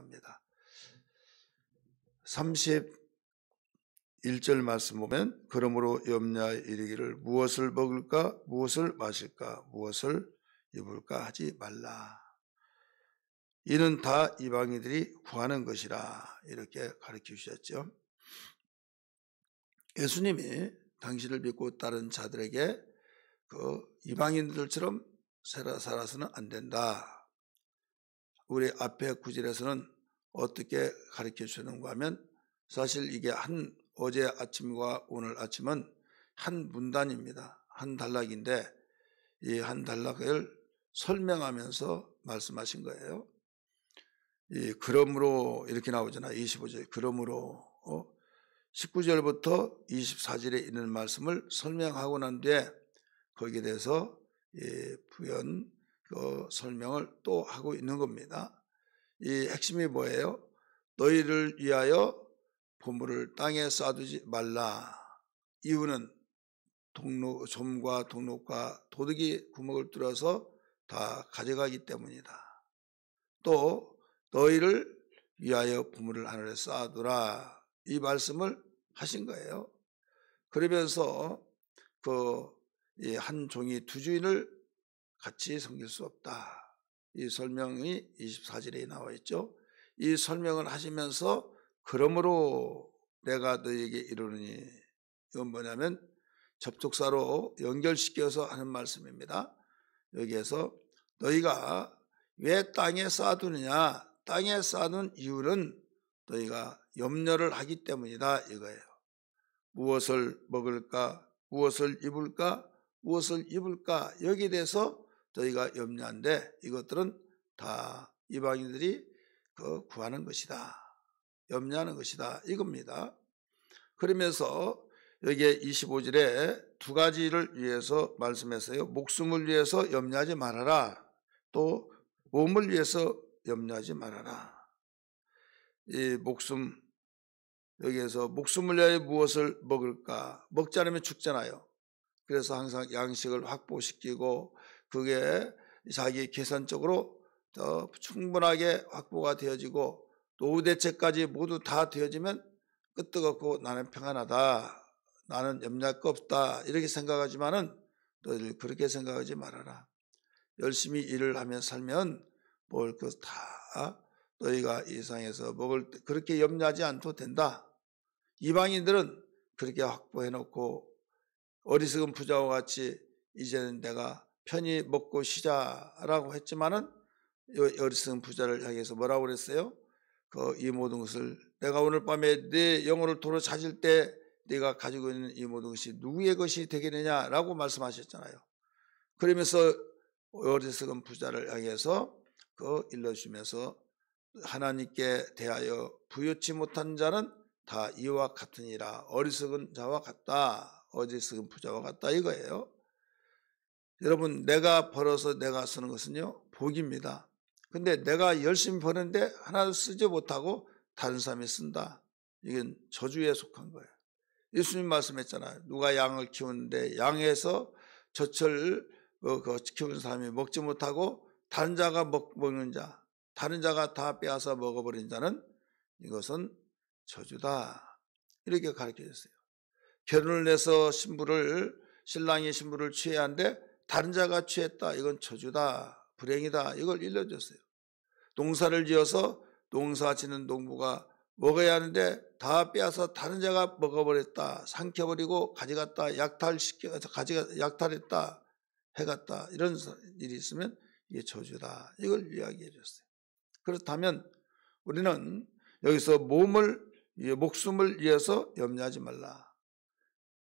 설명합니다. 31절 말씀 보면 그러므로 염려하여 이르기를 무엇을 먹을까 무엇을 마실까 무엇을 입을까 하지 말라. 이는 다 이방인들이 구하는 것이라 이렇게 가르쳐 주셨죠. 예수님이 당신을 믿고 따른 자들에게 그 이방인들처럼 살아서는 안 된다. 우리 앞에 구절에서는 어떻게 가르쳐 주는가 하면 사실 이게 어제 아침과 오늘 아침은 한 문단입니다. 한 단락인데 이 한 단락을 설명하면서 말씀하신 거예요. 그러므로 이렇게 나오잖아요. 25절 그러므로 19절부터 24절에 있는 말씀을 설명하고 난 뒤에 거기에 대해서 부연 설명을 또 하고 있는 겁니다. 이 핵심이 뭐예요? 너희를 위하여 보물을 땅에 쌓아두지 말라. 이유는 좀과 동록과 도둑이 구멍을 뚫어서 다 가져가기 때문이다. 또 너희를 위하여 보물을 하늘에 쌓아두라. 이 말씀을 하신 거예요. 그러면서 한 종이 두 주인을 같이 섬길 수 없다. 이 설명이 24절에 나와 있죠. 이 설명을 하시면서 그러므로 내가 너희에게 이르노니 이건 뭐냐면 접촉사로 연결시켜서 하는 말씀입니다. 여기에서 너희가 왜 땅에 쌓아두느냐? 땅에 쌓아둔 이유는 너희가 염려를 하기 때문이다 이거예요. 무엇을 먹을까? 무엇을 입을까? 무엇을 입을까? 여기에 대해서 너희가 염려한데 이것들은 다 이방인들이 구하는 것이다. 염려하는 것이다. 이겁니다. 그러면서 여기에 25절에 두 가지를 위해서 말씀했어요. 목숨을 위해서 염려하지 말아라. 또 몸을 위해서 염려하지 말아라. 이 목숨, 여기에서 목숨을 위하여 무엇을 먹을까? 먹지 않으면 죽잖아요. 그래서 항상 양식을 확보시키고 그게 자기 계산적으로 더 충분하게 확보가 되어지고 노후 대책까지 모두 다 되어지면 끄떡없고 나는 평안하다. 나는 염려할 거 없다. 이렇게 생각하지만은 너희들 그렇게 생각하지 말아라. 열심히 일을 하며 살면 먹을 것 다 너희가 이 세상에서 먹을 때 그렇게 염려하지 않도 된다. 이방인들은 그렇게 확보해 놓고 어리석은 부자와 같이 이제는 내가 편히 먹고 쉬자라고 했지만은 어리석은 부자를 향해서 뭐라고 그랬어요? 이 모든 것을 내가 오늘 밤에 네 영혼을 도로 찾을 때 네가 가지고 있는 이 모든 것이 누구의 것이 되겠느냐라고 말씀하셨잖아요. 그러면서 어리석은 부자를 향해서 일러주면서 하나님께 대하여 부여치 못한 자는 다 이와 같으니라. 어리석은 자와 같다. 어리석은 부자와 같다 이거예요. 여러분 내가 벌어서 내가 쓰는 것은요 복입니다. 근데 내가 열심히 버는데 하나도 쓰지 못하고 다른 사람이 쓴다. 이건 저주에 속한 거예요. 예수님 말씀했잖아요. 누가 양을 키우는데 양에서 젖을 키우는 사람이 먹지 못하고 다른 자가 먹는 자, 다른 자가 다 빼앗아 먹어버린 자는 이것은 저주다. 이렇게 가르쳐 줬어요. 결혼을 해서 신랑이 신부를 취해야 하는데 다른 자가 취했다. 이건 저주다. 불행이다. 이걸 일러줬어요. 농사를 지어서 농사 짓는 농부가 먹어야 하는데 다 빼앗아 다른 자가 먹어버렸다. 삼켜버리고 가져갔다. 약탈했다. 해갔다. 이런 일이 있으면 이게 저주다. 이걸 이야기해 줬어요. 그렇다면 우리는 여기서 목숨을 위해서 염려하지 말라.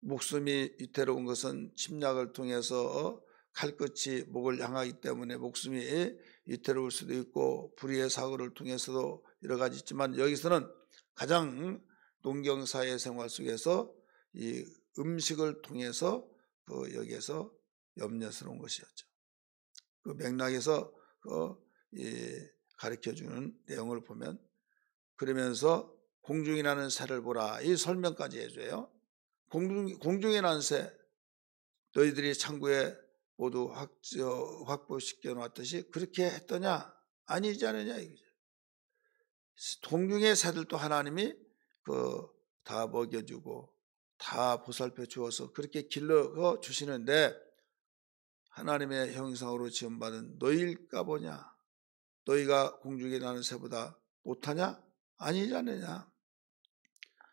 목숨이 위태로운 것은 침략을 통해서 칼끝이 목을 향하기 때문에 목숨이 위태로울 수도 있고 불의의 사고를 통해서도 여러 가지 있지만 여기서는 가장 농경사회 생활 속에서 이 음식을 통해서 여기에서 염려스러운 것이었죠. 그 맥락에서 가르쳐주는 내용을 보면 그러면서 공중에 나는 새를 보라 이 설명까지 해줘요. 공중에 나는 새 너희들이 창고에 모두 확보시켜 놨듯이 그렇게 했더냐? 아니지 않느냐 이거죠. 동중의 새들도 하나님이 다 먹여주고 다 보살펴 주어서 그렇게 길러 주시는데 하나님의 형상으로 지음받은 너희일까 보냐? 너희가 공중에 나는 새보다 못하냐? 아니지 않느냐?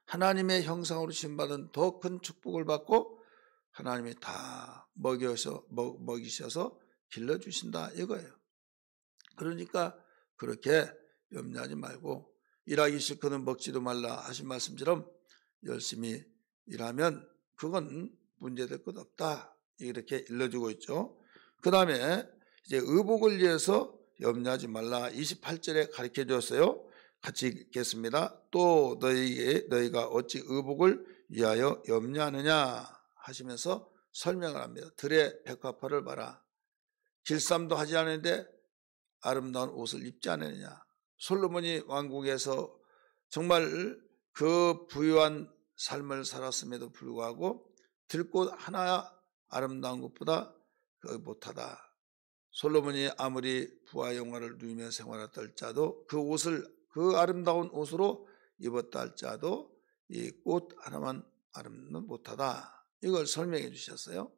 하나님의 형상으로 지음받은 더 큰 축복을 받고 하나님이 다 먹이셔서 길러주신다 이거예요. 그러니까 그렇게 염려하지 말고 일하기 싫거든 먹지도 말라 하신 말씀처럼 열심히 일하면 그건 문제될 것 없다 이렇게 일러주고 있죠. 그 다음에 이제 의복을 위해서 염려하지 말라 28절에 가르쳐 주었어요. 같이 읽겠습니다. 또 너희가 어찌 의복을 위하여 염려하느냐 하시면서 설명을 합니다. 들의 백화파를 봐라. 길쌈도 하지 않는데 아름다운 옷을 입지 않느냐. 솔로몬이 왕국에서 정말 그 부유한 삶을 살았음에도 불구하고 들꽃 하나 아름다운 것보다 못하다. 솔로몬이 아무리 부와 영화를 누리며 생활했다 할지라도 그 아름다운 옷으로 입었다 할지라도 이 꽃 하나만 아름다운 못하다. 이걸 설명해 주셨어요.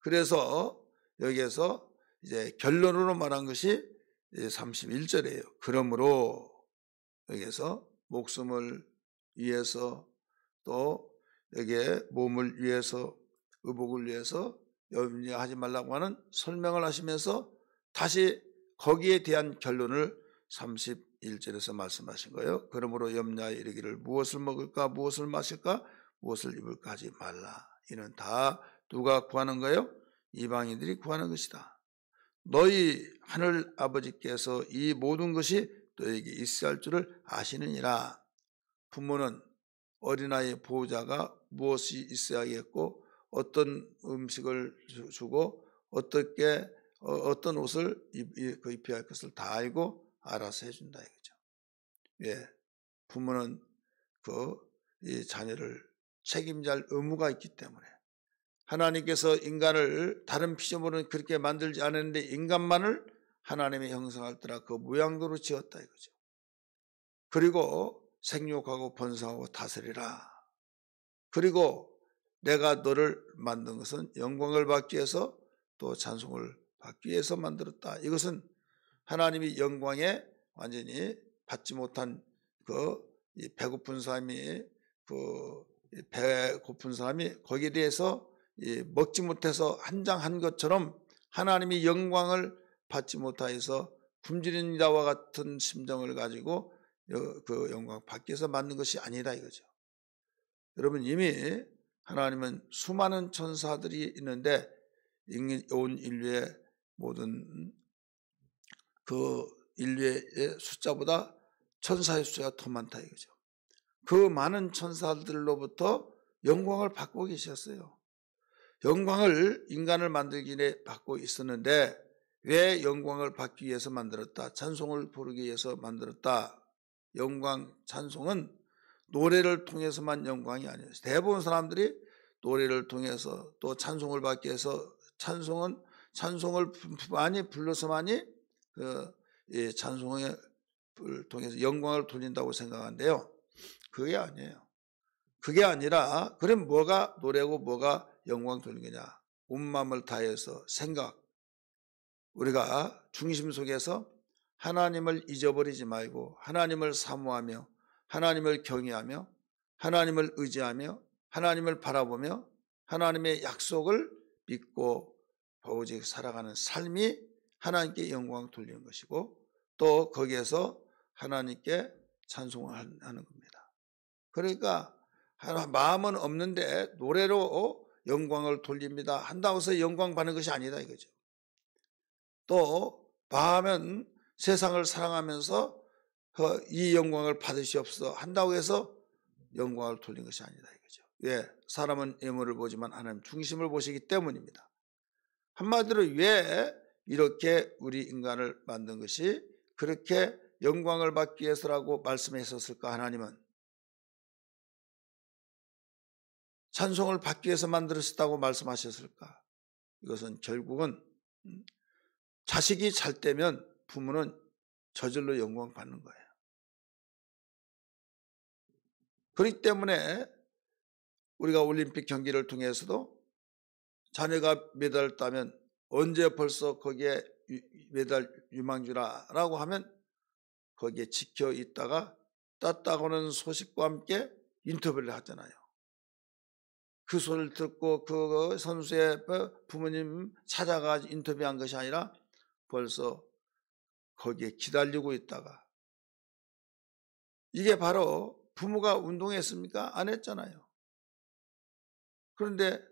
그래서 여기에서 이제 결론으로 말한 것이 31절이에요. 그러므로 여기에서 목숨을 위해서 또 여기에 몸을 위해서 의복을 위해서 염려하지 말라고 하는 설명을 하시면서 다시 거기에 대한 결론을 31절에서 말씀하신 거예요. 그러므로 염려하여 이르기를 무엇을 먹을까 무엇을 마실까 무엇을 입을까 하지 말라. 이는 다 누가 구하는 거예요? 이방인들이 구하는 것이다. 너희 하늘 아버지께서 이 모든 것이 너에게 있어야 할 줄을 아시느니라. 부모는 어린아이 보호자가 무엇이 있어야겠고 어떤 음식을 주고 어떤 옷을 입혀야 할 것을 다 알고 알아서 해준다 이거죠. 예, 부모는 이 자녀를 책임질 의무가 있기 때문에 하나님께서 인간을 다른 피조물은 그렇게 만들지 않았는데 인간만을 하나님의 형상을 따라 그 모양대로 지었다 이거죠. 그리고 생육하고 번성하고 다스리라. 그리고 내가 너를 만든 것은 영광을 받기 위해서 또 찬송을 받기 위해서 만들었다. 이것은 하나님이 영광에 완전히 받지 못한 이 배고픈 사람이 배고픈 사람이 거기에 대해서 먹지 못해서 한장한 것처럼 하나님이 영광을 받지 못하여서 굶주린 자와 같은 심정을 가지고 그 영광 받기 위해서 만든 것이 아니다 이거죠. 여러분 이미 하나님은 수많은 천사들이 있는데 온 인류의 모든 그 인류의 숫자보다 천사의 숫자가 더 많다 이거죠. 그 많은 천사들로부터 영광을 받고 계셨어요. 영광을 인간을 만들기 위해 받고 있었는데 왜 영광을 받기 위해서 만들었다? 찬송을 부르기 위해서 만들었다. 영광, 찬송은 노래를 통해서만 영광이 아니에요. 대부분 사람들이 노래를 통해서 또 찬송을 받기 위해서 찬송을 많이 불러서만이 찬송을 통해서 영광을 돌린다고 생각하는데요. 그게 아니에요. 그게 아니라 그럼 뭐가 노래고 뭐가 영광 돌리는 거냐? 온 마음을 다해서 생각. 우리가 중심 속에서 하나님을 잊어버리지 말고 하나님을 사모하며 하나님을 경외하며 하나님을 의지하며 하나님을 바라보며 하나님의 약속을 믿고 오직 살아가는 삶이 하나님께 영광 돌리는 것이고 또 거기에서 하나님께 찬송을 하는 겁니다. 그러니까 마음은 없는데 노래로 영광을 돌립니다 한다고 해서 영광 받는 것이 아니다 이거죠. 또 마음은 세상을 사랑하면서 이 영광을 받으시옵소서 한다고 해서 영광을 돌린 것이 아니다 이거죠. 왜? 사람은 외모를 보지만 하나님 중심을 보시기 때문입니다. 한마디로 왜 이렇게 우리 인간을 만든 것이 그렇게 영광을 받기 위해서라고 말씀하셨을까? 하나님은 찬송을 받기 위해서 만들었다고 말씀하셨을까? 이것은 결국은 자식이 잘 되면 부모는 저절로 영광 받는 거예요. 그렇기 때문에 우리가 올림픽 경기를 통해서도 자녀가 메달을 따면 언제 벌써 거기에 메달 유망주라고 하면 거기에 지켜 있다가 땄다고는 소식과 함께 인터뷰를 하잖아요. 그 소리를 듣고 그 선수의 부모님 찾아가 인터뷰한 것이 아니라 벌써 거기에 기다리고 있다가, 이게 바로 부모가 운동했습니까? 안 했잖아요. 그런데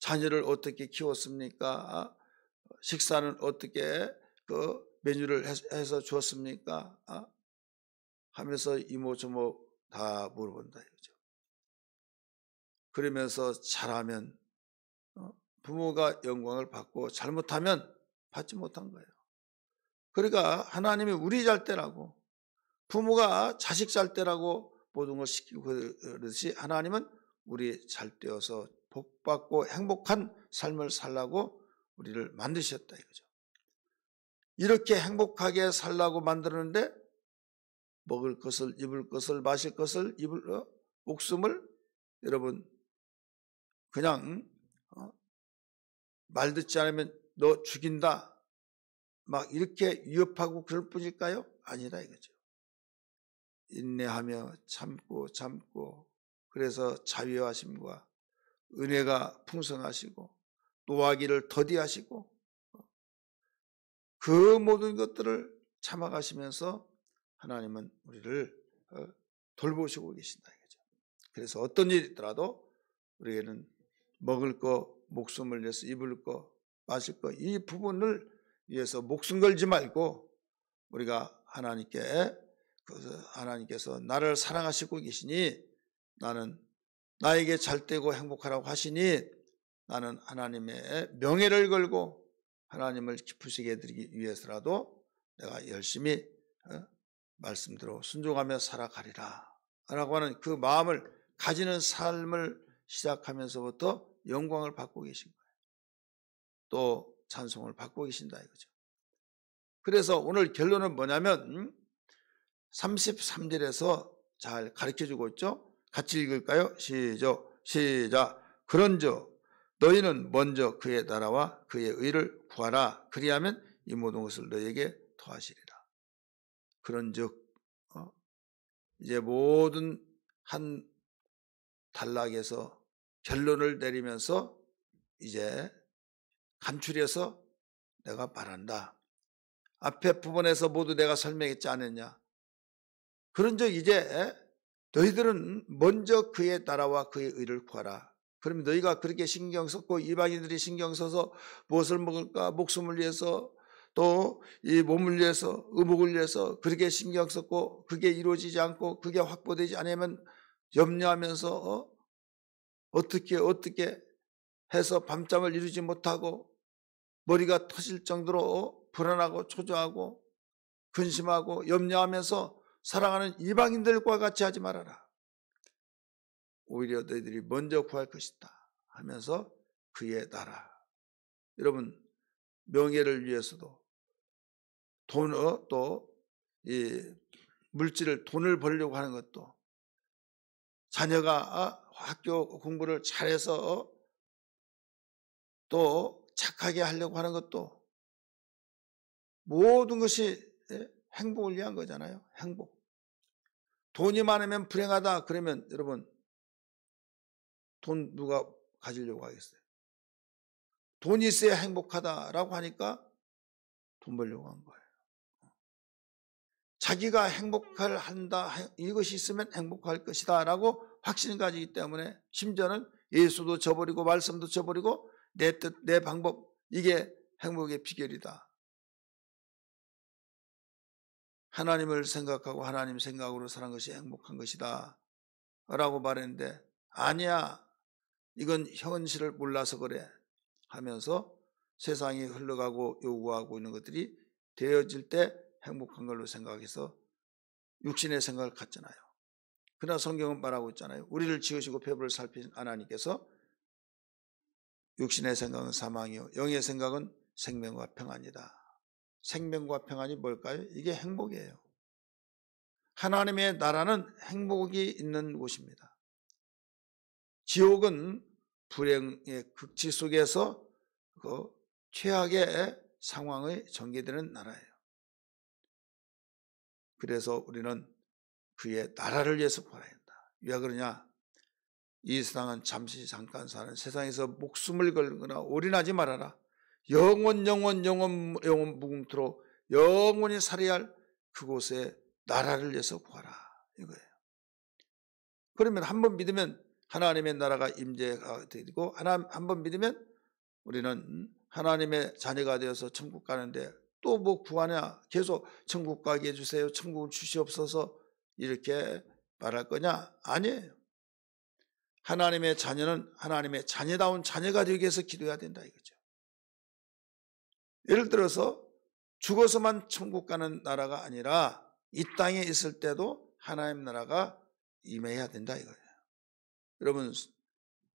자녀를 어떻게 키웠습니까? 식사는 어떻게 그 메뉴를 해서 주었습니까? 하면서 이모저모 다 물어본다 이거죠. 그러면서 잘하면 부모가 영광을 받고 잘못하면 받지 못한 거예요. 그러니까 하나님이 우리 잘 때라고, 부모가 자식 잘 때라고 모든 걸 시키고 그러듯이 하나님은 우리 잘 때여서 복받고 행복한 삶을 살라고 우리를 만드셨다 이거죠. 이렇게 행복하게 살라고 만드는데 먹을 것을, 입을 것을, 마실 것을, 목숨을 여러분 그냥 말 듣지 않으면 너 죽인다 막 이렇게 위협하고 그럴 뿐일까요? 아니다 이거죠. 인내하며 참고 그래서 자비하심과 은혜가 풍성하시고 노하기를 더디하시고 그 모든 것들을 참아가시면서 하나님은 우리를 돌보시고 계신다 이거죠. 그래서 어떤 일이 있더라도 우리에게는 먹을 거, 목숨을 위해서 입을 거, 마실 거, 이 부분을 위해서 목숨 걸지 말고 우리가 하나님께서 나를 사랑하시고 계시니 나는 나에게 잘되고 행복하라고 하시니 나는 하나님의 명예를 걸고 하나님을 기쁘시게 해드리기 위해서라도 내가 열심히 말씀대로 순종하며 살아가리라 라고 하는 그 마음을 가지는 삶을 시작하면서부터 영광을 받고 계신 거예요. 또 찬송을 받고 계신다 이거죠. 그래서 오늘 결론은 뭐냐면 33절에서 잘 가르쳐주고 있죠. 같이 읽을까요? 시작. 그런즉 너희는 먼저 그의 나라와 그의 의를 구하라. 그리하면 이 모든 것을 너희에게 더하시리라. 그런즉 이제 모든 한 단락에서 결론을 내리면서 이제 간추려서 내가 말한다. 앞에 부분에서 모두 내가 설명했지 않았냐. 그런즉 이제 너희들은 먼저 그의 나라와 그의 의를 구하라. 그러면 너희가 그렇게 신경 썼고 이방인들이 신경 써서 무엇을 먹을까 목숨을 위해서 또 이 몸을 위해서 의복을 위해서 그렇게 신경 썼고 그게 이루어지지 않고 그게 확보되지 않으면 염려하면서 어떻게 해서 밤잠을 이루지 못하고 머리가 터질 정도로 불안하고 초조하고 근심하고 염려하면서 살아가는 이방인들과 같이 하지 말아라. 오히려 너희들이 먼저 구할 것이다 하면서 그의 나라. 여러분 명예를 위해서도 또 이 물질을 돈을 벌려고 하는 것도 자녀가 학교 공부를 잘해서 또 착하게 하려고 하는 것도 모든 것이 행복을 위한 거잖아요. 행복. 돈이 많으면 불행하다 그러면 여러분 돈 누가 가지려고 하겠어요? 돈이 있어야 행복하다라고 하니까 돈 벌려고 한 거예요. 자기가 행복을 한다, 이것이 있으면 행복할 것이다 라고 확신을 가지기 때문에 심지어는 예수도 저버리고 말씀도 저버리고 내 뜻, 내 방법, 이게 행복의 비결이다. 하나님을 생각하고 하나님 생각으로 사는 것이 행복한 것이다 라고 말했는데 아니야, 이건 현실을 몰라서 그래 하면서 세상이 흘러가고 요구하고 있는 것들이 되어질 때 행복한 걸로 생각해서 육신의 생각을 갖잖아요. 그러나 성경은 말하고 있잖아요. 우리를 지으시고 표부를 살피신 하나님께서 육신의 생각은 사망이요 영의 생각은 생명과 평안이다. 생명과 평안이 뭘까요? 이게 행복이에요. 하나님의 나라는 행복이 있는 곳입니다. 지옥은 불행의 극치 속에서 그 최악의 상황이 전개되는 나라예요. 그래서 우리는 그의 나라를 위해서 구해야 한다. 왜 그러냐? 이 세상은 잠시 잠깐 사는 세상에서 목숨을 걸거나 올인하지 말아라. 영원 무궁토록 영원히 살아야 할 그곳에 나라를 위해서 구하라 이거예요. 그러면 한번 믿으면 하나님의 나라가 임재가 되고 한번 믿으면 우리는 하나님의 자녀가 되어서 천국 가는데 또 뭐 구하냐? 계속 천국 가게 해주세요. 천국을 주시옵소서 이렇게 말할 거냐? 아니에요. 하나님의 자녀는 하나님의 자녀다운 자녀가 되기 위해서 기도해야 된다 이거죠. 예를 들어서 죽어서만 천국 가는 나라가 아니라 이 땅에 있을 때도 하나님 나라가 임해야 된다 이거예요. 여러분,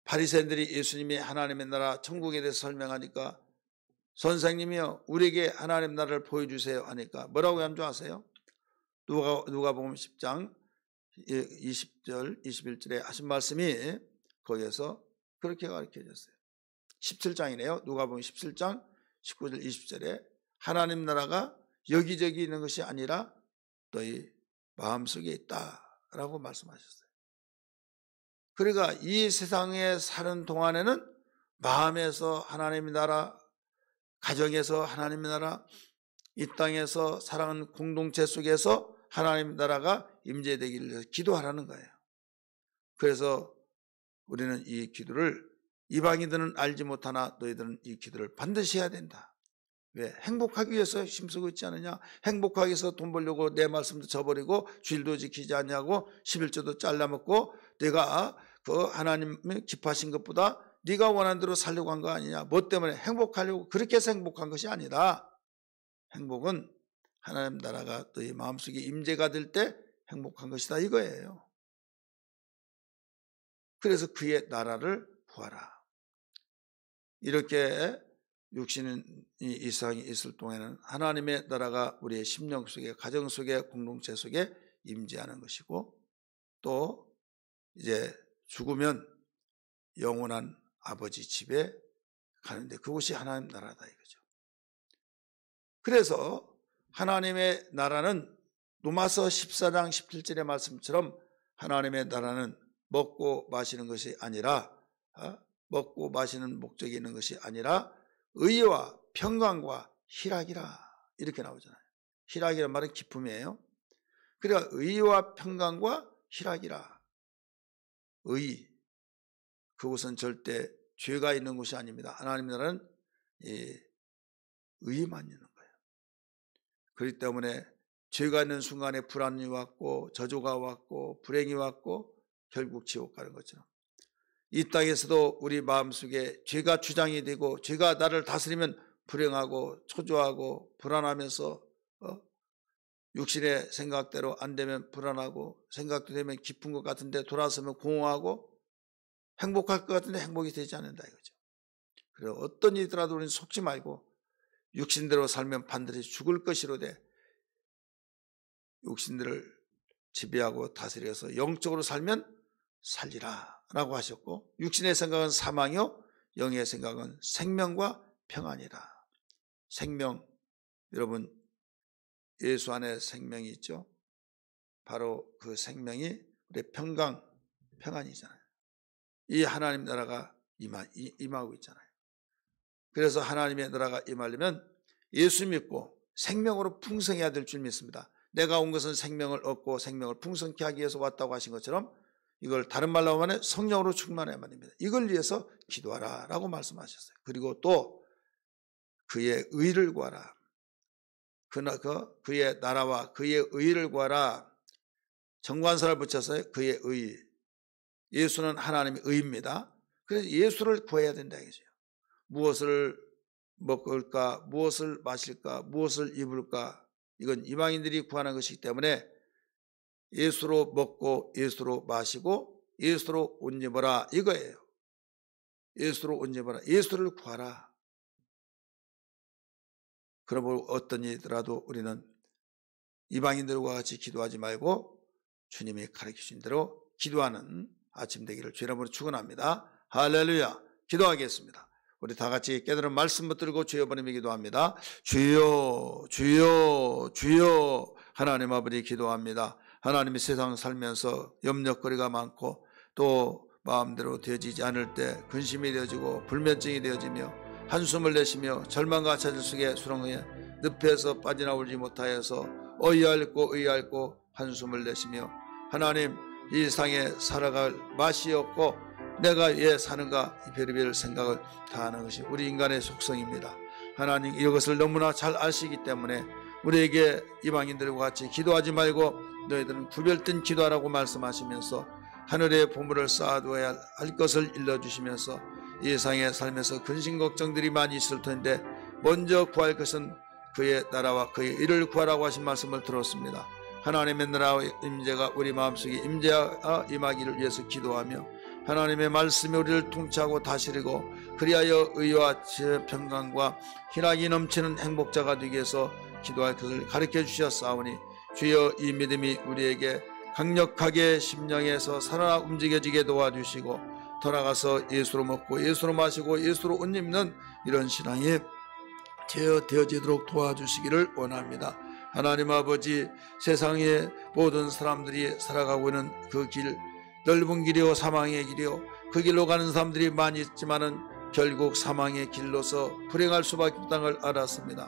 바리새인들이 예수님이 하나님의 나라 천국에 대해서 설명하니까 선생님이요 우리에게 하나님 나라를 보여주세요 하니까 뭐라고 한 줄 아세요? 누가복음 10장 20절 21절에 하신 말씀이 거기에서 그렇게 가르쳐졌어요. 17장이네요. 누가복음 17장 19절 20절에 하나님 나라가 여기저기 있는 것이 아니라 너희 마음속에 있다라고 말씀하셨어요. 그러니까 이 세상에 사는 동안에는 마음에서 하나님의 나라, 가정에서 하나님의 나라, 이 땅에서 사랑하는 공동체 속에서 하나님의 나라가 임재되기를 위해서 기도하라는 거예요. 그래서 우리는 이 기도를 이방인들은 알지 못하나 너희들은 이 기도를 반드시 해야 된다. 왜? 행복하기 위해서 힘쓰고 있지 않느냐? 행복하기 위해서 돈 벌려고 내 말씀도 저버리고 주일도 지키지 않냐고 11조도 잘라먹고 내가 그 하나님이 기뻐하신 것보다 네가 원하는 대로 살려고 한 거 아니냐? 뭐 때문에? 행복하려고 그렇게 해서 행복한 것이 아니라 행복은 하나님 나라가 너희 마음속에 임재가 될 때 행복한 것이다 이거예요. 그래서 그의 나라를 구하라. 이렇게 육신이 이 세상에 있을 동안에는 하나님의 나라가 우리의 심령 속에, 가정 속에, 공동체 속에 임재하는 것이고 또 이제 죽으면 영원한 아버지 집에 가는데 그곳이 하나님 나라다 이거죠. 그래서 하나님의 나라는 로마서 14장 17절의 말씀처럼 하나님의 나라는 먹고 마시는 것이 아니라 먹고 마시는 목적이 있는 것이 아니라 의와 평강과 희락이라 이렇게 나오잖아요. 희락이란 말은 기쁨이에요. 그러니까 의와 평강과 희락이라. 의, 그곳은 절대 죄가 있는 곳이 아닙니다. 하나님 나라는 의만 있는 거예요. 그렇기 때문에 죄가 있는 순간에 불안이 왔고 저주가 왔고 불행이 왔고 결국 지옥 가는 것처럼 이 땅에서도 우리 마음속에 죄가 주장이 되고 죄가 나를 다스리면 불행하고 초조하고 불안하면서 육신의 생각대로 안 되면 불안하고 생각도 되면 기쁜 것 같은데 돌아서면 공허하고 행복할 것 같은데 행복이 되지 않는다 이거죠. 그래서 어떤 일이더라도 우리는 속지 말고 육신대로 살면 반드시 죽을 것이로되 육신들을 지배하고 다스려서 영적으로 살면 살리라 라고 하셨고 육신의 생각은 사망이요 영의 생각은 생명과 평안이라. 생명, 여러분 예수 안에 생명이 있죠. 바로 그 생명이 우리의 평안이잖아요. 이 하나님 나라가 임하고 있잖아요. 그래서 하나님의 나라가 임하려면 예수 믿고 생명으로 풍성해야 될 줄 믿습니다. 내가 온 것은 생명을 얻고 생명을 풍성케 하기 위해서 왔다고 하신 것처럼 이걸 다른 말로 하면 성령으로 충만해야만 됩니다. 이걸 위해서 기도하라 라고 말씀하셨어요. 그리고 또 그의 의를 구하라. 그의 나라와 그의 의를 구하라. 정관사를 붙여서 그의 의. 예수는 하나님의 의입니다. 그래서 예수를 구해야 된다 이거죠. 무엇을 먹을까, 무엇을 마실까, 무엇을 입을까, 이건 이방인들이 구하는 것이기 때문에 예수로 먹고 예수로 마시고 예수로 옷 입어라 이거예요. 예수로 옷 입어라. 예수를 구하라. 그러므로 어떤 일이더라도 우리는 이방인들과 같이 기도하지 말고 주님이 가르치신 대로 기도하는 아침 되기를 주의 이름으로 축원합니다. 할렐루야. 기도하겠습니다. 우리 다 같이 깨달은 말씀 붙들고 주여 번임에 기도합니다. 주여 주여 주여. 하나님 아버지 기도합니다. 하나님이 세상 살면서 염려거리가 많고 또 마음대로 되어지지 않을 때 근심이 되어지고 불면증이 되어지며 한숨을 내쉬며 절망과 좌절 속에 수렁에 늪에서 빠져나오지 못하여서 의아앓고 한숨을 내쉬며 하나님 이 세상에 살아갈 맛이 없고 내가 왜 사는가 이 별의별 생각을 다 하는 것이 우리 인간의 속성입니다. 하나님 이것을 너무나 잘 아시기 때문에 우리에게 이방인들과 같이 기도하지 말고 너희들은 구별된 기도하라고 말씀하시면서 하늘의 보물을 쌓아두어야 할 것을 일러주시면서 이 세상에 살면서 근심 걱정들이 많이 있을 텐데 먼저 구할 것은 그의 나라와 그의 일을 구하라고 하신 말씀을 들었습니다. 하나님의 나라의 임재가 우리 마음속에 임하기를 위해서 기도하며 하나님의 말씀이 우리를 통치하고 다스리고 그리하여 의와 평강과 희락이 넘치는 행복자가 되기 위해서 기도할 것을 가르쳐 주셨사오니 주여 이 믿음이 우리에게 강력하게 심령에서 살아 움직여지게 도와주시고 돌아가서 예수로 먹고 예수로 마시고 예수로 옷 입는 이런 신앙이 되어지도록 도와주시기를 원합니다. 하나님 아버지 세상의 모든 사람들이 살아가고 있는 그 길 넓은 길이요 사망의 길이요 그 길로 가는 사람들이 많이 있지만은 결국 사망의 길로서 불행할 수밖에 없다는 걸 알았습니다.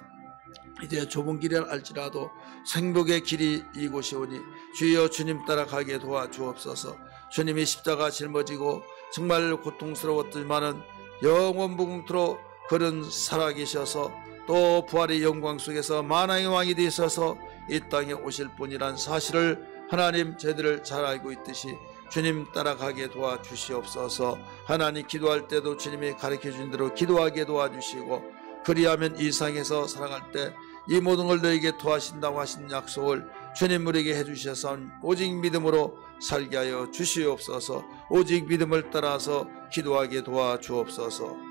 이제 좁은 길을 알지라도 생복의 길이 이곳이오니 주여 주님 따라가게 도와주옵소서. 주님이 십자가 짊어지고 정말 고통스러웠지만은 영원무궁토록 그는 살아계셔서 또 부활의 영광 속에서 만왕의 왕이 되셔서 이 땅에 오실 분이란 사실을 하나님 저희들을 잘 알고 있듯이 주님 따라가게 도와주시옵소서. 하나님 기도할 때도 주님이 가르쳐준 대로 기도하게 도와주시고 그리하면 이 세상에서 살아갈 때 이 모든 걸 너에게 도와신다고 하신 약속을 주님 우리에게 해주셔서 오직 믿음으로 살게 하여 주시옵소서. 오직 믿음을 따라서 기도하게 도와주옵소서.